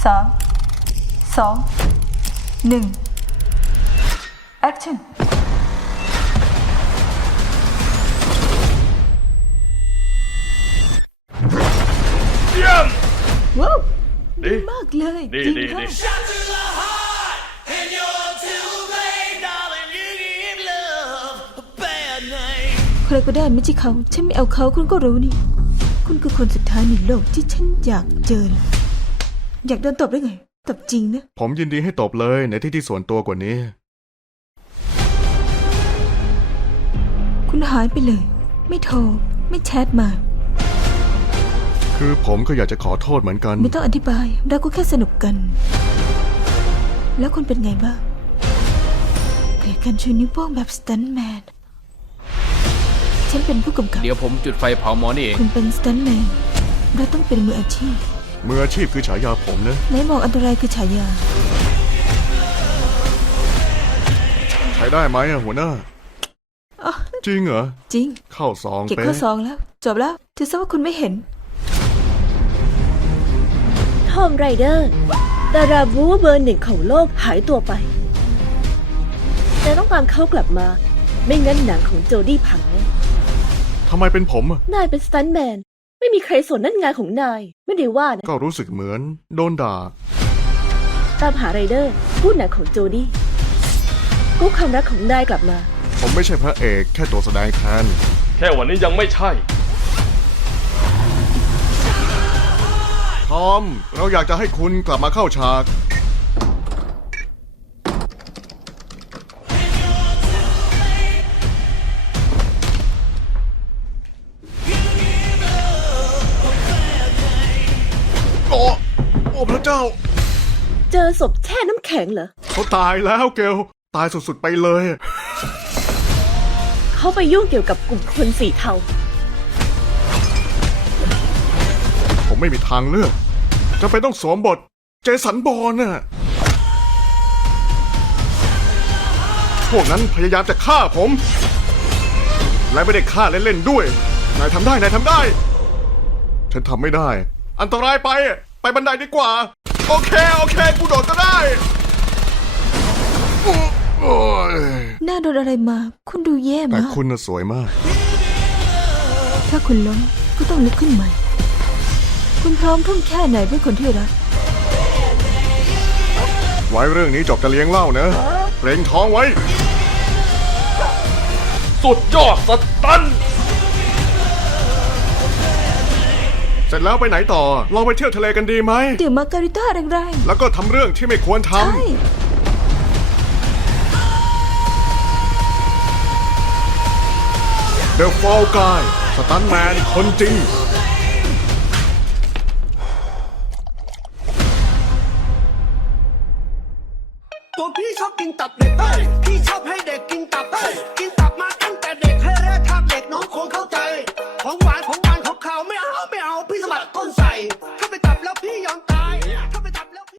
3 2 1 action เยี่ยมว้าวดีมากเลยดีจริงดีค่ะดีใครก็ได้ไม่ใช่เขาฉันไม่เอาเขาคุณก็รู้นี่คุณคือคนสุดท้ายในโลกที่ฉันอยากเจออยากโดนตบได้ไงตบจริงนะผมยินดีให้ตบเลยในที่ส่วนตัวกว่านี้คุณหายไปเลย ไม่โทรไม่แชทมาคือผมก็อยากจะขอโทษเหมือนกันไม่ต้องอธิบายเราก็แค่สนุกกัน แล้วคุณเป็นไงบ้างเกลียดการชูนิ้วโป้งแบบสตันท์แมนฉันเป็นผู้กำกับเดี๋ยวผมจุดไฟเผาหมอนี่เองคุณเป็นสตันท์แมนเราต้องเป็นมืออาชีพมืออาชีพคือฉายาผมนะไหนบอกอันตรายคือฉายาใช้ได้ไหมอะหัวหน้าอ๋อจริงเหรอจริงเข้าซองเก็บเป๊ะข้อซองแล้ว จบแล้วถือซะว่าคุณไม่เห็นทอมไรเดอร์ดาราบู๊เบอร์หนึ่งของโลกหายตัวไปนายต้องตามเขากลับมา ไม่งั้นหนังของโจดี้พังแน่ทำไมเป็นผมอะนายเป็นสตันท์แมนไม่มีใครสนนั่นงานของนาย ไม่ได้ว่านะก็รู้สึกเหมือนโดนด่าตามหาไรเดอร์ผู้หนังของโจดี้กู้ความรักของนายกลับมาผมไม่ใช่พระเอกแค่ตัวแสดงแทนแค่วันนี้ยังไม่ใช่ทอม เราอยากจะให้คุณกลับมาเข้าฉาก โอ้โอ้พระเจ้าเจอศพแช่น้ำแข็งเหรอเขาตายแล้วเกลตายสุดๆไปเลยเขาไปยุ่งเกี่ยวกับกลุ่มคนสีเทาผมไม่มีทางเลือกจะเป็นต้องสวมบทเจสันบอร์นน่ะพวกนั้นพยายามจะฆ่าผม และไม่ได้ฆ่าเล่นๆด้วย นายทำได้ นายทำได้ ฉันทำไม่ได้ อันตรายไปบันไดดีกว่า โอเค กูโดดก็ได้โอ้ยหน้าโดนอะไรมา คุณดูแย่แต่มากคุณน่ะสวยมากถ้าคุณล้มก็ต้องลุกขึ้นใหม่ คุณพร้อมทุ่มแค่ไหนเพื่อคนที่รักไว้เรื่องนี้จบจะเลี้ยงเหล้านะเกรงท้องไว้สุดยอดสตันเสร็จแล้วไปไหนต่อ ลองไปเที่ยวทะเลกันดีไหมดื่มมาการิต้าแรงแล้วก็ทำเรื่องที่ไม่ควรๆทำใช่ The Fall Guy สตันแมนคนจริงตัวพี่ชอบกินตับเด็กพี่ชอบให้เด็กกินตับกินตับ